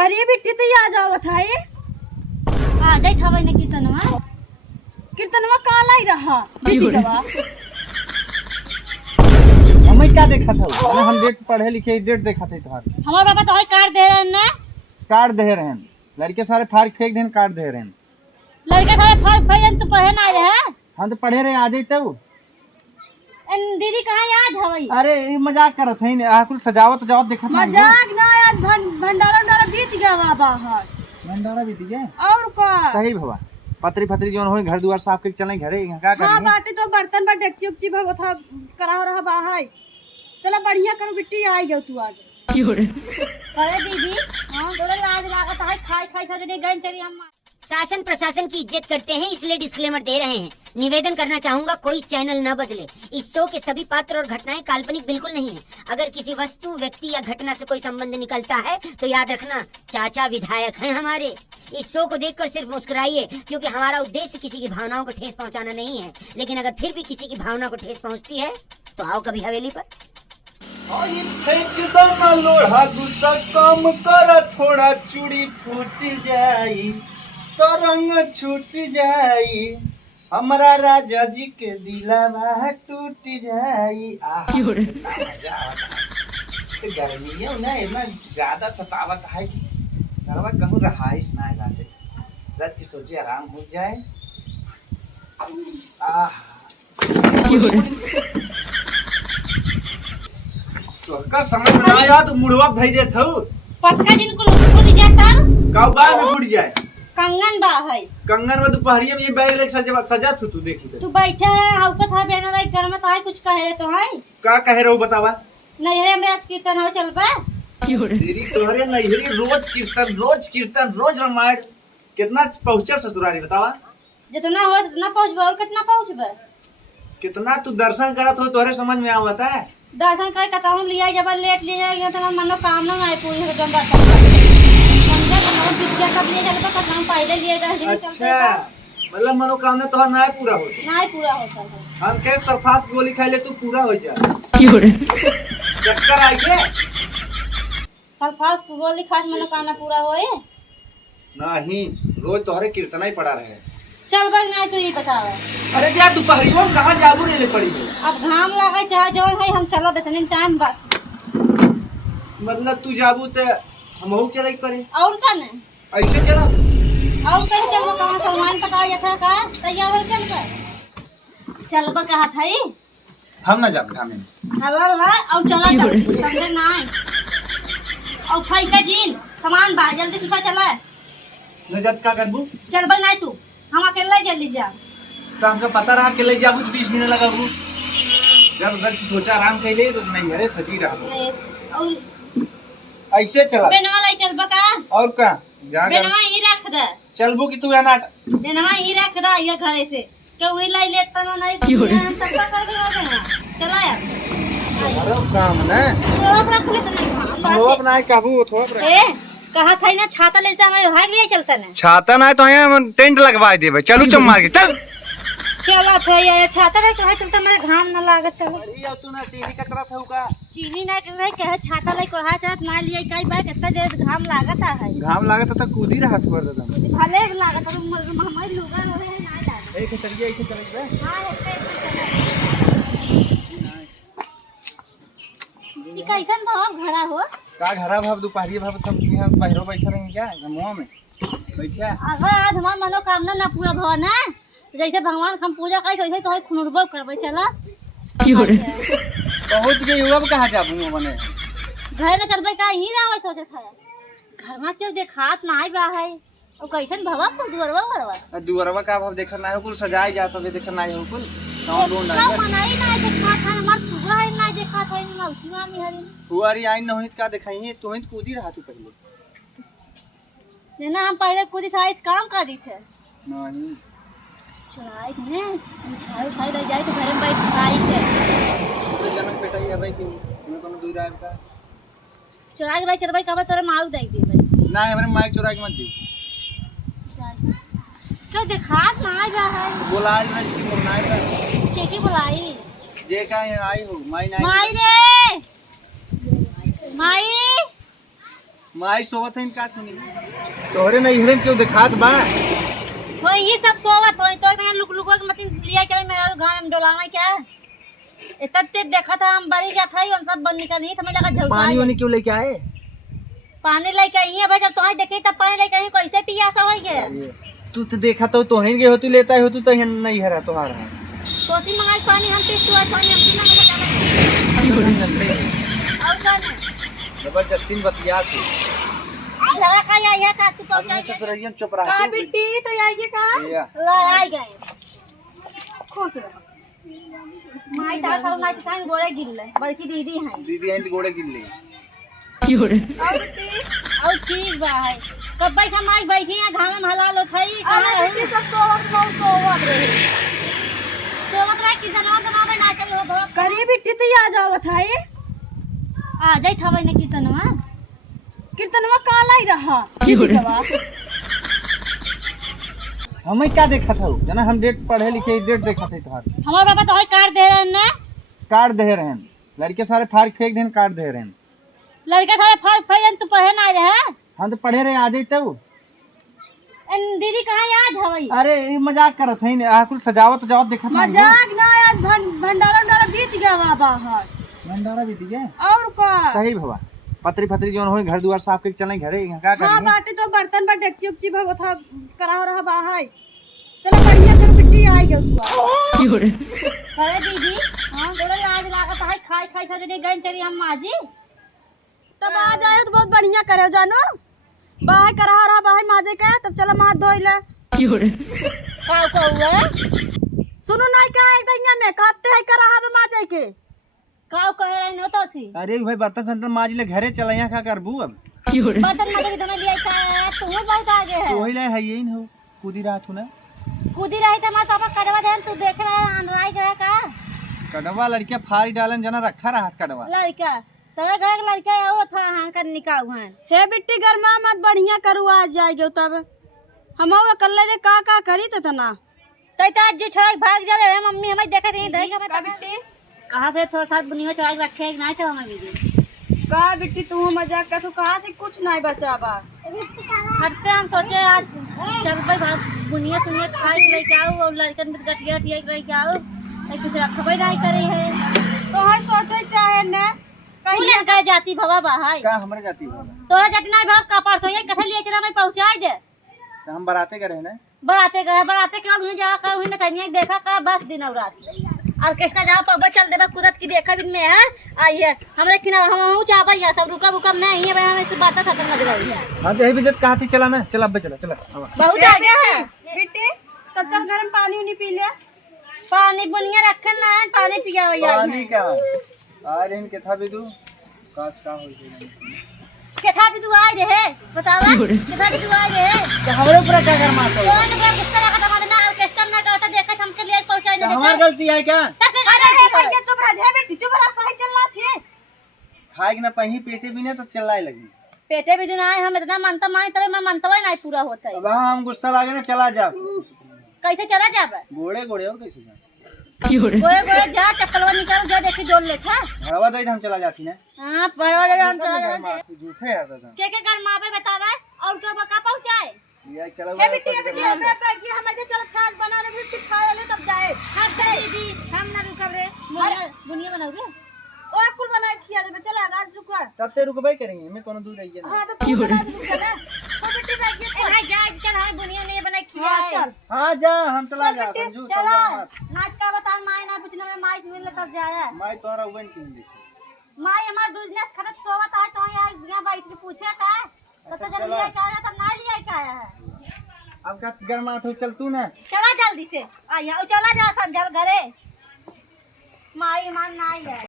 करिए बिट्टी तो आ जाओ था ये आ जाई था भाई ने कीर्तनवा कहाँ लाई रहा हमें क्या देखा था हम डेट पढ़े लिखे डेट देखा थे तुम्हारे हमारे पापा तो है कार्ड दे रहे ना कार्ड दे रहे हैं लड़के सारे फार्क फेंक दें कार्ड दे रहे हैं लड़के सारे फार्क फेंक तो पढ़े ना आए हैं हम तो पढ़े रहे आ जाते दीदी कहाँ आज हवाई अरे ये मजाक करत है आ कुल सजावत सजावत देखा था मजाक ना आज भंडारा बीत गया बाहर भंडारा बीत गया और का सही भवा पतरी फतरी जोन होई घर दुआर साफ करके चले घरे का करेंगे हां बाटे तो बर्तन पर डेकची उकची भगो था करा रहा बाहर चलो बढ़िया करो बिट्टी आई गयो तू आज अरे दीदी हां तोरा लाज लागत है खाई खाई खा के गन चली हम शासन प्रशासन की इज्जत करते हैं इसलिए डिस्क्लेमर दे रहे हैं। निवेदन करना चाहूंगा कोई चैनल न बदले। इस शो के सभी पात्र और घटनाएं काल्पनिक बिल्कुल नहीं है। अगर किसी वस्तु व्यक्ति या घटना से कोई संबंध निकलता है तो याद रखना चाचा विधायक हैं हमारे। इस शो को देखकर सिर्फ मुस्कुराइए क्योंकि हमारा उद्देश्य किसी की भावनाओं को ठेस पहुंचाना नहीं है। लेकिन अगर फिर भी किसी की भावना को ठेस पहुंचती है तो आओ कभी हवेली पर। लोढ़ा गुस्सा कम कर थोड़ा चूड़ी फूट जाई तो रंग छूट जाई हमारा राजा जी के दिलवा टूट जाई गर्मी है ना इतना ज्यादा सतावत है घरवा कहूँ रहाइश ना लाते रज की सोचे आराम हो जाए तो का समझ में ना आया तो मुड़वा धई देत हो पटका जिनको उड़ जाता काऊ बार में उड़ जाए कंगन बा है कंगन में दोपहरिया में ये बैग लेके सजा तू देखी तू बैठे हौका था बेना लाइक घर में तो है कुछ कहे रे तो है का कहे रहो बतावा नहीं रे हम आज कीर्तन हो चल बा तेरी तोहरे नहीं रोज कीर्तन रोज रामायण कितना पहुंचल ससुरारी बतावा जितना हो उतना पहुंचबे और कितना पहुंचबे कितना तू दर्शन करत हो तोहरे समझ में आवत है दर्शन कर कताऊं लिया जब लेट ले जाएगा तो मनोकामना नहीं पूरी हो जब दर्शन अच्छा मतलब मनोकामना तोहर ना पूरा होता नहीं पूरा होता हम कहे सरफास गोली खाई ले तू पूरा हो जा चक्कर आइए सरफास गोली खास मनोकामना पूरा होए नहीं रोज तोहरे कीर्तना ही पड़ा रहे चल बग नहीं तू ये बतावा अरे क्या दोपहरियों में कहां जाबू रे ले पड़ी है अब घाम लागे चाहे जोन है हम चलो बेतनी टाइम बस मतलब तू जाबू ते हम हो चले पड़े और का नहीं ऐसे चला और कहीं चलबो कहां सामान पकाओ जाता का तैयार हो चल कर चलबो कहा था हम ना जाब घामे हला ला और चला चल समझे नहीं और खाई का जीन सामान बा जल्दी से चला नजर का करबू चलबो नहीं तू हम अकेला जल्दी जा तो हमका पता रहा के ले जाबू 20 मिनट लगाबू जब अगर सोचा आराम कर ले तो नहीं अरे सजी रहा और ऐसे चला बेनवा लाई चलबो का और का जा बेनवा ही रख दे चलबू कि तू यहाँ बेनवा ही रख दे ये घरे से के वही लाई लेता ना नहीं तक्का कर के हो गया चला यार अरे काम ना तो रख ले तो वो अपना काबू थोड़ा ए कहा था ना छाता लेता हमारे भाग लिए चलता ना छाता ना तो यहाँ टेंट लगवा देबे चलू चम मार के चल चला था ये छाता नहीं कहा चलता मेरे घाम ना लागत चलो अरे अब तू ना टीवी का तरफ है का चीनी ना नहीं कहे छाता लाई कोहा चाहत ना लिए कई बार कितना देर घाम लागत है घाम लागत त कूदी रहत पर दादा भले लागत हमारे लुगा रहे ना जाए एक चलिए ऐसे चले हां ये कैसन भाव घरा हो का घरा भाव दोपहरी भाव तुम यहाँ बाहर बैठे रहेंगे क्या मुंह में बैठा अगर आज हमार मनोकामना ना पूरा भव ना जैसे भगवान हम पूजा करी वैसे तो खुनुरबो करबे चला पहुंच गई अब कहां जाबू बने घर में चलबे का ही ना होय सोचे था घर में चल देखात ना आई बा है और कैसन भवा को दुरवा मरवा दुअरवा का भाव देखना है कुल सजाए जात है देखना है कुल साउंड लोन का मनाई ना देखा था हमार सुगा है ना देखा था ना उसी में हरी हुआरी आई न होइत का देखाई तो हित कूदी रहा तू पहले ना हम पहले कूदी था इस काम कर दी थे नहीं चढ़ाई ने मिठाई खाई रह जाए तो घर में बैठ खाई थे तो जनम पेटाई है भाई कि मैं कोनो दूर आए का चढ़ा के भाई चढ़ाई का तोरे माऊ दे दे भाई ना हमारे माइक चुरा के मत दी तो दिखात ना आई बा है बोला आज ना इसकी मुन्नाई पर के बुलाई जे का आई हो माई नहीं माई रे माई माई सोवत है इनका सुनी तोहरे नहीं हरे क्यों दिखात बा हो ये सब सोवत होई तो यहाँ लुक लुको के मत लिया चले मेरा गांव में डोलावा क्या इतना तेज देखा था हम बड़ी जात है उन सब बंद करनी हमें लगा झलसा पानी वानी क्यों लेके आए पानी लेके आई है भाई जब तुम्हारे देखे तब पानी लेके आई कैसे पियासा हो गए तू तो देखा तो हिन गए हो तू लेता हो तू तो हिन नहीं हरा तोहार है कोसी मंगाई पानी हम पे सुअर पानी हम पीना और कौन जबरदस्ती बतिया से झगड़ा खाई आई है का तू पहुंचाई ससुरैया चुप रहा का बिट्टी तो आइए का लाई गए खुश रहो। माई दाल खाओ ना किसान गोरे गिरले बड़की दीदी हैं दीदी हैं गोड़े गिल्ले और ठीक बा है कब बैठा माई बैठी है घाम में हला लो थई अरे बिट्टी सब सोवत बहुत सोवत रही तो मतलब किसान और दमा ना चल हो भव करी बिट्टी तो आ जावत है आ जाई थवई ने कीर्तनवा कीर्तनवा काला ही रहा हमें क्या देखा था जना हम डेट पढ़े लिखे डेट देखा थे तोहार हमार पापा तो है कार दे रहे ना कार्ड दे रहे हैं लड़के सारे फाड़ फेंक देन कार्ड दे रहे हैं लड़के सारे फल फैन तू पढ़े ना रहे हम तो पढ़े रहे आ जाते दीदी कहाँ आज हवई अरे ये मजाक करत है आ कुल सजावत सजावत देखा था मजाक ना आज भंडारा बीत गया बा बाहर भंडारा भी दिए और का सही भवा पतरी फतरी जोन होई घर दुआर साफ करके चले घरे यहाँ का हाँ करेंगे बाटे तो बर्तन पर डेकची उकची भगो था करा रहा बाहर चलो बढ़िया कर बिट्टी आई गयो तू अरे दीदी हाँ बोले लाज लागत है खाई खाई खाई गए चली हम माजी तब आ जाए तो बहुत बढ़िया करे जानो बाहर करा रहा बाहर माजे का तब चलो माथ धोइला का हुआ सुनो नहीं का एक दैया में खाते है करा रहा माजे के का कह रही न तो थी अरे भाई बर्तन संतन माज ले घरे चले यहाँ का करबू अब बर्तन माजे तुम्हें लिया था तुम बहुत आगे है वही ले है यही हो कूदी रहा तू ना कूदी रही था हमारे पापा कड़वा दे तू देख रहा है अनराई करा का कड़वा लड़किया फाड़ी डालन जना रखा रहा कड़वा लड़का तेरे घर के लड़का है वो था हां कर निकाह हुआ हे बिट्टी गरमा मत बढ़िया करू आ जाएगो तब हम अकेले रे का करी त ना तई ता जे छोड़ भाग जावे मम्मी हमें देखत नहीं धई के मैं बिट्टी कहां से थोड़ा सा बुनिया चढ़ा के रखे नहीं था हमें भी का बिट्टी तू मजाक कर तू कहा से कुछ नहीं बचाबा हटते हम सोचे आज चल भाई भाग बुनिया सुनिया खाई के लेके आओ और लड़कन में गटिया ठिया के लेके आओ कुछ रखबे नहीं करे है तो है सोचे चाहे ने कहीं ना कहे जाती भवा भाई का हमरे जाती हो तो जाती नहीं भाग का पर तो ये कथे लिए चला मैं पहुंचाई दे तो हम बराते करे ना बराते के हुई जा कर हुई नचनिया देखा का बस दिन और रात ऑर्केस्ट्रा जाओ पब चल देबा कुदत की देखा बिन में है आइए हमरे किना हम चाबा या सब रुका बुकम नहीं है भाई हम इस बात खत्म मत गई हां तो यही भी जब कहा थी चला ना चल अब चला चला बहुत आगे है बिट्टी तब चल घर में पानी नहीं पी ले पानी बुनिया रखन ना पानी पिया भैया पानी क्या आ रहे इनके था भी दू कास का हो केथा भी तू आए रे बतावा केथा भी तू आए रे तो हमरे ऊपर क्या कर मारता कौन बड़ा गुस्सा लगा था ना ऑर्केस्ट्रा में कहता देखा हमके लिए पहुंचाई नहीं हमारी गलती है क्या अरे भैया चुप रह जा बेटी चुप रह कहीं चल रहा थे खाए ना पही पेटे भी नहीं तो चिल्लाए लगी पेटे भी दिन आए हम इतना मानता माने तबे मैं मानता नहीं पूरा होता है अब हम गुस्सा लागे ना चला जा कैसे चला जाबे घोड़े घोड़े और कैसे जा गोरे गोरे जा चप्पलवा निकाल जा देखी डोल ले था घरवा दे हम चला जाती ना हां परवा हम चला जाते झूठे है दादा के घर मां पे बतावे और के बका पहुंचाए ये चलो ए बिट्टी हमरा पे कि हम ऐसे चल छाछ बना ले बिट्टी खा ले तब जाए हट दीदी हम ना रुकब रे बुनिया बनाओगे ओ कुल बना खिया दे चल आगा रुक तब ते रुकबे करेंगे मैं कोनो दूर रहिए ना हां तो तू बना दे चल ओ बिट्टी बैठ गया ए जा चल हां बुनिया नहीं बना खिया चल हां जा हम चला जा संजू चलो नाच का बता माई ना पूछने में माई मिल कर जाए मैं तोरा उबन की दे माई हमार बिजनेस खरच सोवत आ तो यार बिना बैठ के पूछे का तो जब लिया का आया तब ना लिया का आया है अब का गरमा तो चल तू ना चला जल्दी से आ चला जा संजल घरे माई मान ना आई है